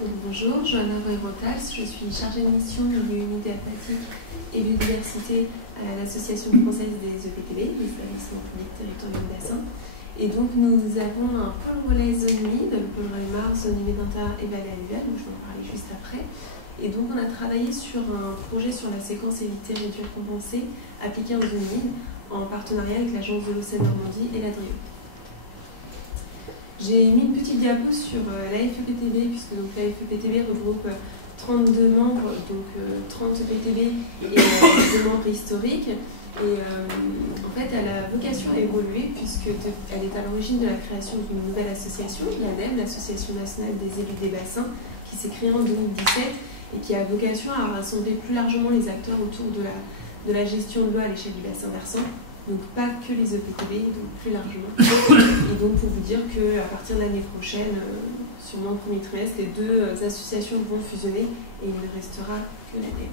Bonjour, Johanna Roy-Rotas, je suis chargée de mission milieu humide et aquatique et biodiversité à l'Association française des EPTB, les établissements publics territoriaux de bassin. Et donc nous avons un pôle relais zone humide, le pôle relais Mars, zone humide inter et vallée alluviale, donc je vais en parler juste après. Et donc on a travaillé sur un projet sur la séquence éviter, réduire, compenser appliquée aux zones humides en partenariat avec l'agence de l'eau Seine-Normandie et la DRIO. J'ai mis une petite diapo sur l'AFEPTB, puisque l'AFEPTB regroupe 32 membres, donc 30 EPTB et 2 membres historiques. Et en fait, elle a vocation à évoluer, puisqu'elle est à l'origine de la création d'une nouvelle association, l'ADEM, l'Association nationale des élus des bassins, qui s'est créée en 2017 et qui a vocation à rassembler plus largement les acteurs autour de la gestion de l'eau à l'échelle du bassin versant. Donc pas que les EPTB, donc plus largement. Et donc pour vous dire qu'à partir de l'année prochaine, sûrement au premier trimestre, les deux associations vont fusionner et il ne restera que l'ADEM.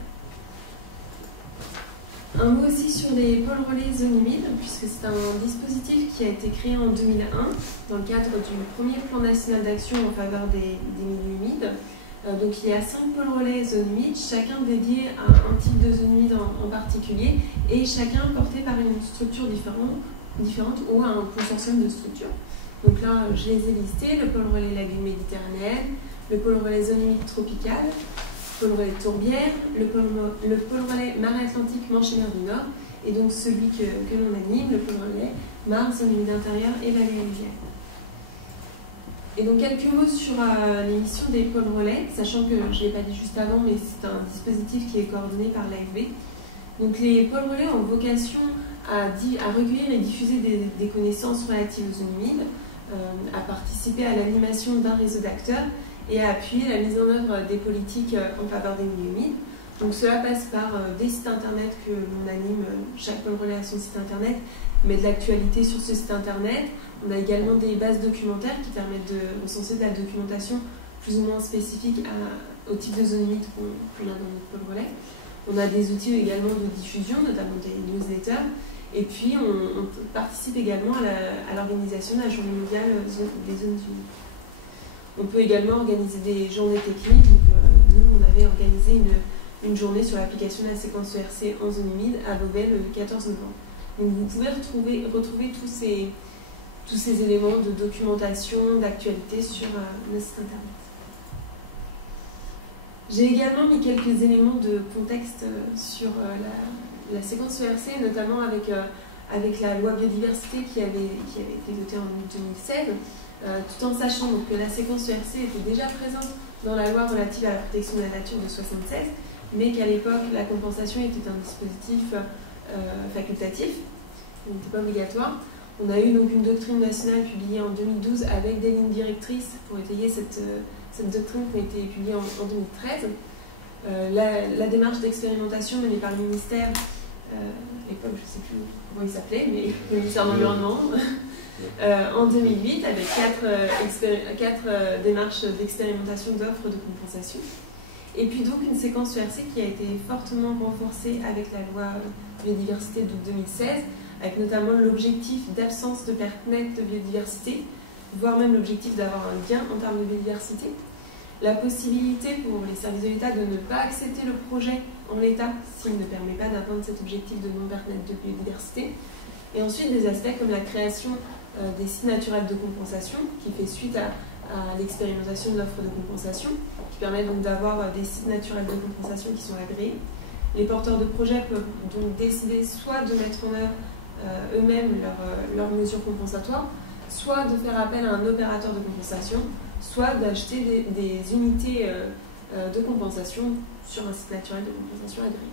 Un mot aussi sur les pôles relais zone humide, puisque c'est un dispositif qui a été créé en 2001 dans le cadre du premier plan national d'action en faveur des milieux humides. Donc il y a 5 pôles relais zone humide, chacun dédié à un type de zone humide en particulier et chacun porté par une structure différente ou un consortium de structures. Donc là, je les ai listés, le pôle relais lagune méditerranéenne, le pôle relais zone humide tropicale, le pôle relais tourbière, le pôle relais marée atlantique Manche et mer du Nord et donc celui que l'on anime, le pôle relais Mars, zone humide intérieure et vallée alluviale. Et donc quelques mots sur les missions des pôles relais, sachant que je ne l'ai pas dit juste avant, mais c'est un dispositif qui est coordonné par l'AFB. Donc les pôles relais ont vocation à recueillir et diffuser des connaissances relatives aux zones humides, à participer à l'animation d'un réseau d'acteurs et à appuyer la mise en œuvre des politiques en faveur des milieux humides. Donc cela passe par des sites internet que l'on anime, chaque pôle relais a son site internet, met de l'actualité sur ce site internet. On a également des bases documentaires qui permettent de recenser de la documentation plus ou moins spécifique au type de zone humide qu'on a dans notre pôle relais. On a des outils également de diffusion, notamment des newsletters. Et puis on participe également à l'organisation de la journée mondiale des zones humides. On peut également organiser des journées techniques. Donc, nous, on avait organisé une journée sur l'application de la séquence ERC en zone humide à Beauvais le 14 novembre. Donc vous pouvez retrouver tous ces éléments de documentation, d'actualité sur le site internet. J'ai également mis quelques éléments de contexte sur la séquence ERC, notamment avec la loi biodiversité qui avait été votée en 2016, tout en sachant donc, que la séquence ERC était déjà présente dans la loi relative à la protection de la nature de 1976, mais qu'à l'époque, la compensation était un dispositif facultatif, il n'était pas obligatoire. On a eu donc une doctrine nationale publiée en 2012 avec des lignes directrices pour étayer cette doctrine qui a été publiée en 2013. La démarche d'expérimentation menée par le ministère, à l'époque je ne sais plus comment il s'appelait, mais le ministère de l'Environnement, en 2008 avec 4 démarches d'expérimentation d'offres de compensation. Et puis donc une séquence ERC qui a été fortement renforcée avec la loi biodiversité de 2016, avec notamment l'objectif d'absence de perte nette de biodiversité, voire même l'objectif d'avoir un gain en termes de biodiversité, la possibilité pour les services de l'État de ne pas accepter le projet en l'état s'il ne permet pas d'atteindre cet objectif de non-perte nette de biodiversité, et ensuite des aspects comme la création des sites naturels de compensation, qui fait suite à l'expérimentation de l'offre de compensation, qui permet donc d'avoir des sites naturels de compensation qui sont agréés. Les porteurs de projets peuvent donc décider soit de mettre en œuvre eux-mêmes leurs mesures compensatoires, soit de faire appel à un opérateur de compensation, soit d'acheter des unités de compensation sur un site naturel de compensation agréé.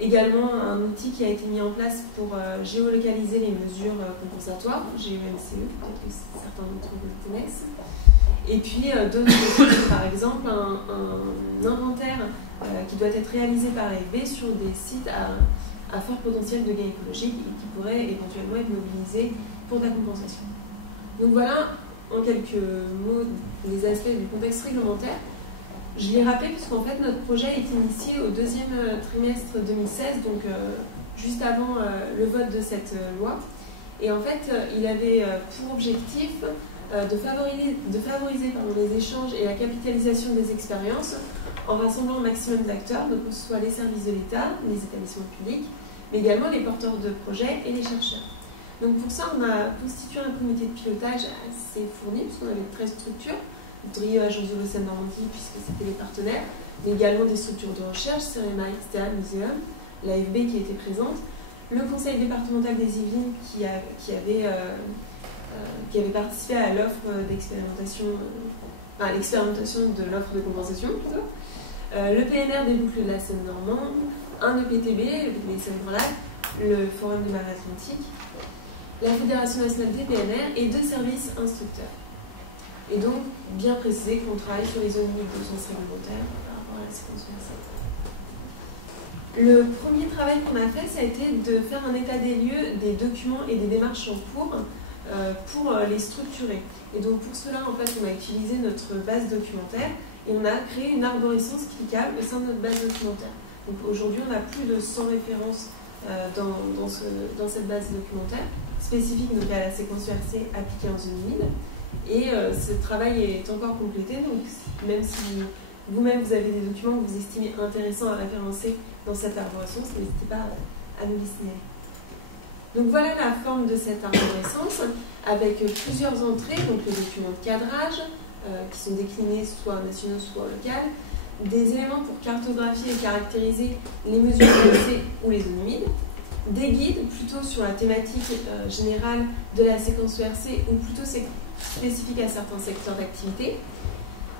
Également, un outil qui a été mis en place pour géolocaliser les mesures compensatoires, GEMCE, peut-être que certains d'entre vous le connaissent. Et puis, par exemple, un inventaire qui doit être réalisé par l'AFB sur des sites à fort potentiel de gain écologique et qui pourraient éventuellement être mobilisés pour de la compensation. Donc voilà, en quelques mots, les aspects du contexte réglementaire. Je l'ai rappelé puisqu'en fait notre projet a été initié au 2e trimestre 2016, donc juste avant le vote de cette loi. Et en fait, il avait pour objectif de favoriser les échanges et la capitalisation des expériences en rassemblant un maximum d'acteurs, donc que ce soit les services de l'État, les établissements publics, mais également les porteurs de projets et les chercheurs. Donc pour ça, on a constitué un comité de pilotage assez fourni, puisqu'on avait 13 structures, Drio, Agence de l'eau Seine-Normandie, puisque c'était les partenaires, mais également des structures de recherche, CEREMA, XTA, Muséum, l'AFB qui était présente, le conseil départemental des Yvelines qui avait participé à l'offre d'expérimentation, à l'expérimentation de l'offre de compensation plutôt, le PNR des boucles de la Seine-Normande, un EPTB, les Seine-Grand-Lac, le Forum de mer Atlantique, la Fédération nationale des PNR et 2 services instructeurs. Et donc, bien préciser qu'on travaille sur les zones d'urgence réglementaire par rapport à la séquence universelle. Le premier travail qu'on a fait, ça a été de faire un état des lieux des documents et des démarches en cours pour les structurer. Et donc pour cela, en fait, on a utilisé notre base documentaire et on a créé une arborescence cliquable au sein de notre base documentaire. Donc aujourd'hui, on a plus de 100 références dans cette base documentaire, spécifique donc à la séquence URC appliquée en zone humide. Et ce travail est encore complété, donc même si vous-même vous avez des documents que vous estimez intéressants à référencer dans cette arborescence, n'hésitez pas à nous les signaler. Donc voilà la forme de cette arborescence, avec plusieurs entrées, donc les documents de cadrage, qui sont déclinés soit nationaux, soit locaux, des éléments pour cartographier et caractériser les mesures URC ou les zones humides, des guides plutôt sur la thématique générale de la séquence URC ou plutôt spécifiques à certains secteurs d'activité,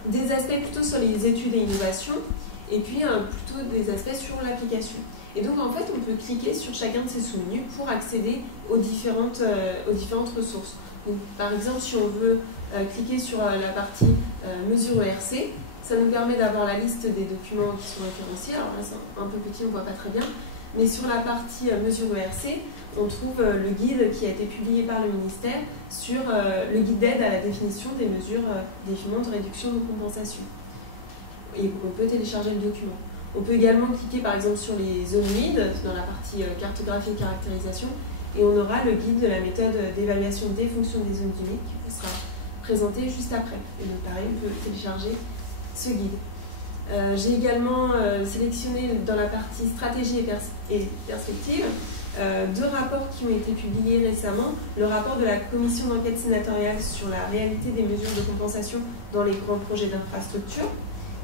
des aspects plutôt sur les études et innovations, et puis plutôt des aspects sur l'application. Et donc en fait, on peut cliquer sur chacun de ces sous-menus pour accéder aux différentes ressources. Donc, par exemple, si on veut cliquer sur la partie mesure ERC, ça nous permet d'avoir la liste des documents qui sont référenciés. Alors là, c'est un peu petit, on ne voit pas très bien. Mais sur la partie mesure ERC, on trouve le guide qui a été publié par le ministère sur le guide d'aide à la définition des mesures définant de réduction de compensation. Et on peut télécharger le document. On peut également cliquer par exemple sur les zones humides dans la partie cartographie et caractérisation et on aura le guide de la méthode d'évaluation des fonctions des zones humides qui sera présenté juste après. Et donc pareil, on peut télécharger ce guide. J'ai également sélectionné dans la partie stratégie et perspective 2 rapports qui ont été publiés récemment. Le rapport de la commission d'enquête sénatoriale sur la réalité des mesures de compensation dans les grands projets d'infrastructure,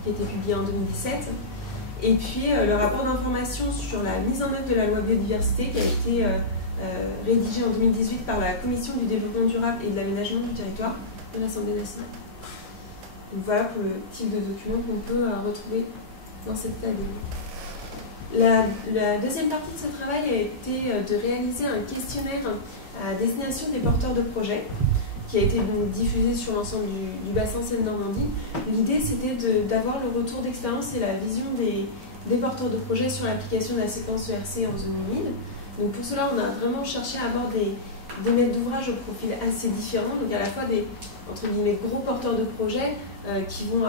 qui a été publié en 2017. Et puis le rapport d'information sur la mise en œuvre de la loi biodiversité qui a été rédigé en 2018 par la commission du développement durable et de l'aménagement du territoire de l'Assemblée nationale. Donc voilà pour le type de document qu'on peut retrouver dans cette table. La deuxième partie de ce travail a été de réaliser un questionnaire à destination des porteurs de projets qui a été donc diffusé sur l'ensemble du bassin Seine-Normandie. L'idée, c'était d'avoir le retour d'expérience et la vision des porteurs de projets sur l'application de la séquence ERC en zone humide. Donc pour cela, on a vraiment cherché à avoir des maîtres d'ouvrage au profil assez différents, donc à la fois des entre guillemets, gros porteurs de projets qui vont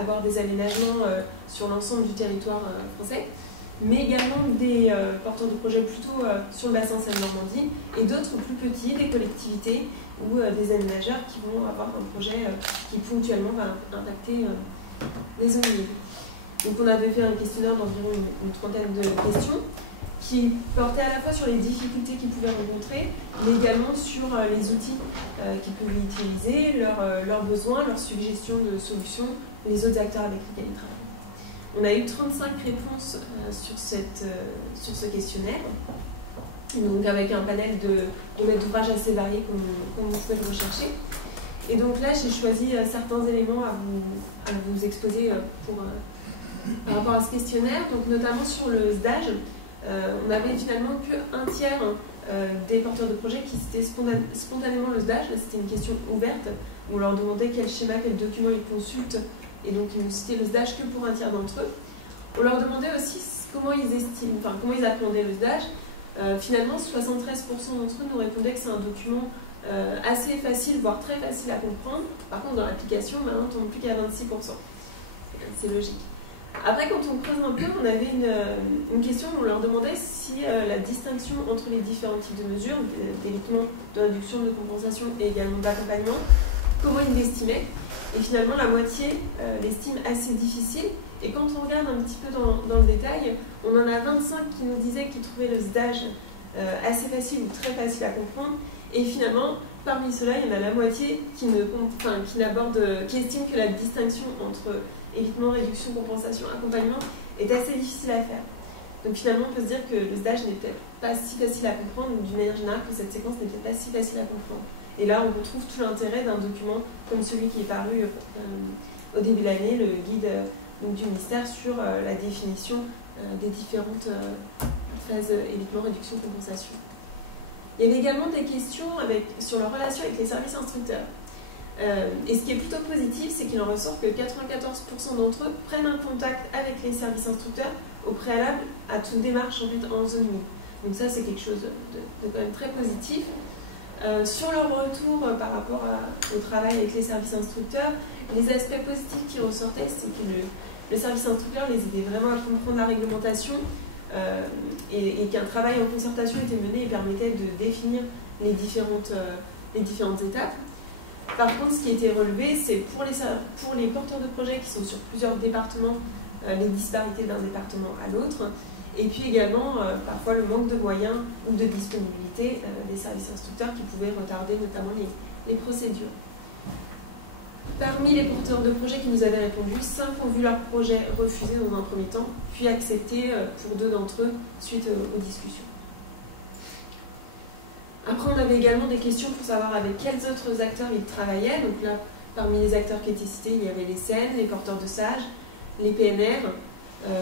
avoir des aménagements sur l'ensemble du territoire français, mais également des porteurs de projets plutôt sur le bassin Seine-Normandie et d'autres plus petits, des collectivités ou des aménageurs qui vont avoir un projet qui ponctuellement va impacter les zones humides. Donc on avait fait un questionnaire d'environ une trentaine de questions qui portaient à la fois sur les difficultés qu'ils pouvaient rencontrer, mais également sur les outils qu'ils pouvaient utiliser, leurs besoins, leurs suggestions de solutions, les autres acteurs avec lesquels ils travaillent. On a eu 35 réponses sur ce questionnaire, donc avec un panel de maîtres d'ouvrage assez variés comme vous pouvez le rechercher. Et donc là, j'ai choisi certains éléments à vous exposer par rapport à ce questionnaire, donc notamment sur le SDAGE. On n'avait finalement qu'un tiers des porteurs de projets qui citaient spontanément le SDAGE. C'était une question ouverte où on leur demandait quel schéma, quel document ils consultent, et donc ils nous citaient le SDAGE que pour un tiers d'entre eux. On leur demandait aussi comment ils appréhendaient le SDAGE. Finalement, 73% d'entre eux nous répondaient que c'est un document assez facile, voire très facile à comprendre. Par contre, dans l'application, maintenant, on ne tombe plus qu'à 26%. C'est logique. Après, quand on creuse un peu, on avait une question où on leur demandait si la distinction entre les différents types de mesures, d'évitement, de réduction, de compensation et également d'accompagnement, comment ils l'estimaient. Et finalement, la moitié l'estime assez difficile. Et quand on regarde un petit peu dans le détail, on en a 25 qui nous disaient qu'ils trouvaient le stage assez facile ou très facile à comprendre. Et finalement, parmi ceux-là, il y en a la moitié qui estime que la distinction entre évitement, réduction, compensation, accompagnement est assez difficile à faire. Donc finalement, on peut se dire que le stage n'est peut-être pas si facile à comprendre, ou d'une manière générale, que cette séquence n'est peut-être pas si facile à comprendre. Et là, on retrouve tout l'intérêt d'un document comme celui qui est paru au début de l'année, le guide du ministère sur la définition des différentes phases évitement, réduction, compensation. Il y avait également des questions sur leur relation avec les services instructeurs. Et ce qui est plutôt positif, c'est qu'il en ressort que 94% d'entre eux prennent un contact avec les services instructeurs au préalable à toute démarche en zone humide. Donc ça, c'est quelque chose de quand même très positif. Sur leur retour par rapport au travail avec les services instructeurs, les aspects positifs qui ressortaient, c'est que le service instructeur les aidait vraiment à comprendre la réglementation et qu'un travail en concertation était mené et permettait de définir les différentes étapes. Par contre, ce qui a été relevé, c'est pour les porteurs de projets qui sont sur plusieurs départements, les disparités d'un département à l'autre, et puis également parfois le manque de moyens ou de disponibilité des services instructeurs qui pouvaient retarder notamment les procédures. Parmi les porteurs de projets qui nous avaient répondu, 5 ont vu leur projet refusé dans un premier temps, puis accepté pour 2 d'entre eux suite aux discussions. Après, on avait également des questions pour savoir avec quels autres acteurs ils travaillaient. Donc là, parmi les acteurs qui étaient cités, il y avait les SEN, les porteurs de SAGE, les PNR,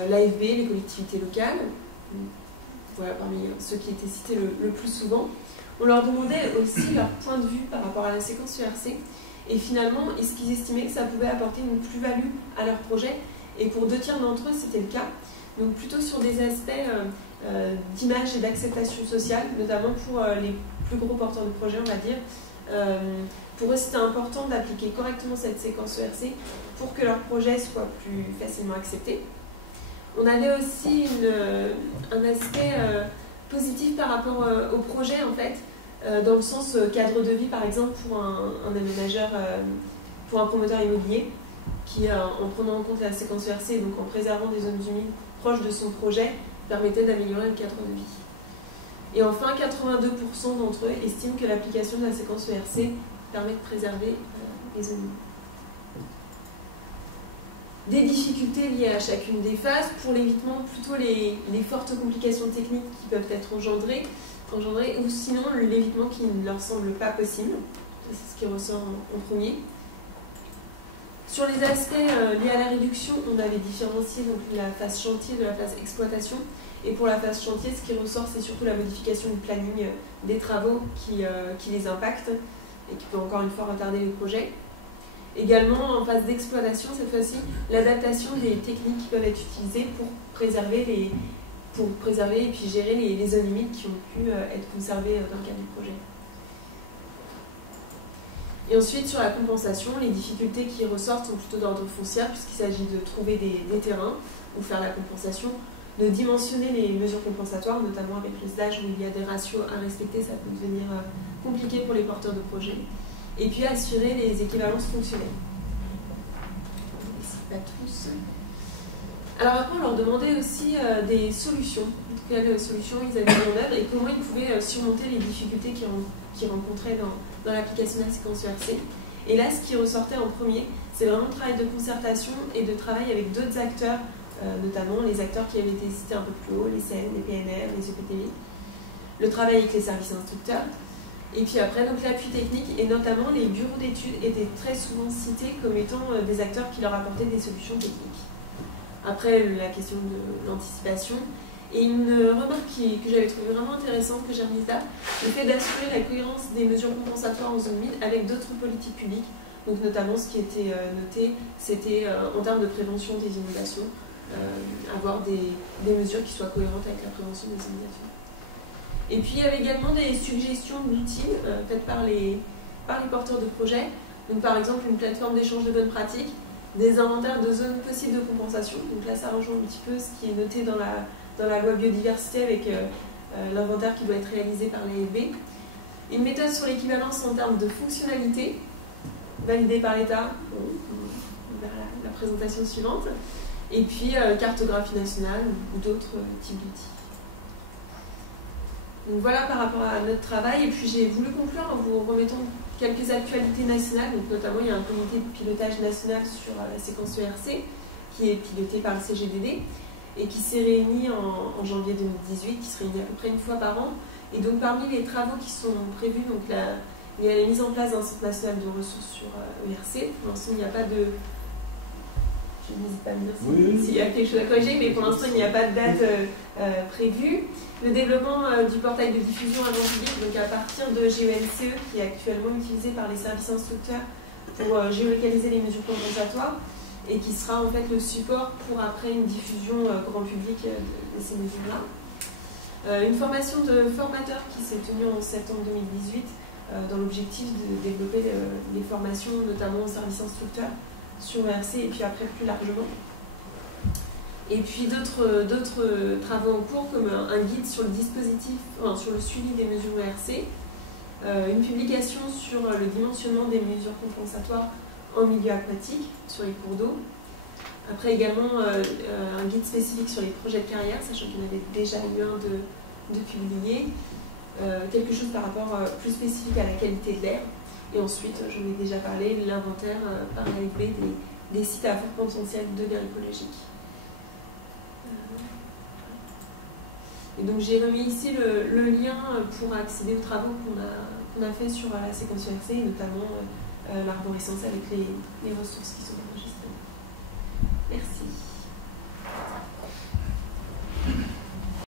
l'AFB, les collectivités locales. Voilà, parmi ceux qui étaient cités le plus souvent. On leur demandait aussi leur point de vue par rapport à la séquence ERC. Et finalement, est-ce qu'ils estimaient que ça pouvait apporter une plus-value à leur projet? Et pour 2 tiers d'entre eux, c'était le cas. Donc plutôt sur des aspects d'image et d'acceptation sociale, notamment pour les plus gros porteurs de projet, on va dire. Pour eux, c'était important d'appliquer correctement cette séquence ERC pour que leur projet soit plus facilement accepté. On avait aussi un aspect positif par rapport au projet, en fait, dans le sens cadre de vie, par exemple, pour un aménageur, pour un promoteur immobilier, qui, en prenant en compte la séquence ERC, donc en préservant des zones humides proches de son projet, permettait d'améliorer le cadre de vie. Et enfin, 82% d'entre eux estiment que l'application de la séquence ERC permet de préserver les zones humides. Des difficultés liées à chacune des phases. Pour l'évitement, plutôt les fortes complications techniques qui peuvent être engendrées, ou sinon l'évitement qui ne leur semble pas possible. C'est ce qui ressort en premier. Sur les aspects liés à la réduction, on avait différencié donc, la phase chantier de la phase exploitation. Et pour la phase chantier, ce qui ressort, c'est surtout la modification du planning des travaux qui les impactent et qui peut encore une fois retarder les projets. Également, en phase d'exploitation, cette fois-ci, l'adaptation des techniques qui peuvent être utilisées pour préserver et puis gérer les zones humides qui ont pu être conservées dans le cadre du projet. Et ensuite, sur la compensation, les difficultés qui ressortent sont plutôt d'ordre foncier, puisqu'il s'agit de trouver des terrains ou faire la compensation, de dimensionner les mesures compensatoires, notamment avec le stage où il y a des ratios à respecter, ça peut devenir compliqué pour les porteurs de projets. Et puis assurer les équivalences fonctionnelles. Pas tous. Alors après, on leur demandait aussi des solutions. Quelles solutions ils avaient mis en œuvre et comment ils pouvaient surmonter les difficultés qu'ils rencontraient dans l'application de la séquence ERC. Et là, ce qui ressortait en premier, c'est vraiment le travail de concertation et de travail avec d'autres acteurs, notamment les acteurs qui avaient été cités un peu plus haut, les CN, les PNR, les EPTV. Le travail avec les services instructeurs. Et puis après, donc l'appui technique et notamment les bureaux d'études étaient très souvent cités comme étant des acteurs qui leur apportaient des solutions techniques. Après, la question de l'anticipation. Et une remarque que j'avais trouvée vraiment intéressante, que j'ai remise là, le fait d'assurer la cohérence des mesures compensatoires en zone humide avec d'autres politiques publiques. Donc notamment, ce qui était noté, c'était en termes de prévention des inondations, avoir des mesures qui soient cohérentes avec la prévention des inondations. Et puis il y avait également des suggestions d'outils faites par les porteurs de projets. Donc par exemple une plateforme d'échange de bonnes pratiques, des inventaires de zones possibles de compensation. Donc là ça rejoint un petit peu ce qui est noté dans la loi biodiversité avec l'inventaire qui doit être réalisé par l'AFB. Une méthode sur l'équivalence en termes de fonctionnalité. validé par l'État. Bon, on verra la présentation suivante. Et puis cartographie nationale ou d'autres types d'outils. Donc voilà par rapport à notre travail. Et puis j'ai voulu conclure en vous remettant quelques actualités nationales. Donc notamment, il y a un comité de pilotage national sur la séquence ERC qui est piloté par le CGDD et qui s'est réuni en janvier 2018, qui se réunit à peu près une fois par an. Et donc parmi les travaux qui sont prévus, donc il y a la mise en place d'un centre national de ressources sur ERC. Pour l'instant, il n'y a pas de... Je n'hésite pas à me dire s'il y a quelque chose à corriger, mais pour l'instant, il n'y a pas de date prévue. Le développement du portail de diffusion avant public, donc à partir de GENCE, qui est actuellement utilisé par les services instructeurs pour géolocaliser les mesures compensatoires, et qui sera en fait le support pour après une diffusion grand public de ces mesures-là. Une formation de formateurs qui s'est tenue en septembre 2018 dans l'objectif de développer les formations, notamment aux services instructeurs sur ERC et puis après plus largement. Et puis d'autres travaux en cours comme un guide sur le dispositif, sur le suivi des mesures ERC, une publication sur le dimensionnement des mesures compensatoires en milieu aquatique, sur les cours d'eau. Après également un guide spécifique sur les projets de carrière, sachant qu'il y en avait déjà eu un de publié. Quelque chose par rapport plus spécifique à la qualité de l'air. Et ensuite, j'en ai déjà parlé, l'inventaire par l'AFB des sites à fort potentiel de gain écologique. Et donc j'ai remis ici le lien pour accéder aux travaux qu'on a fait sur la séquence ERC, et notamment l'arborescence avec les ressources qui sont enregistrées.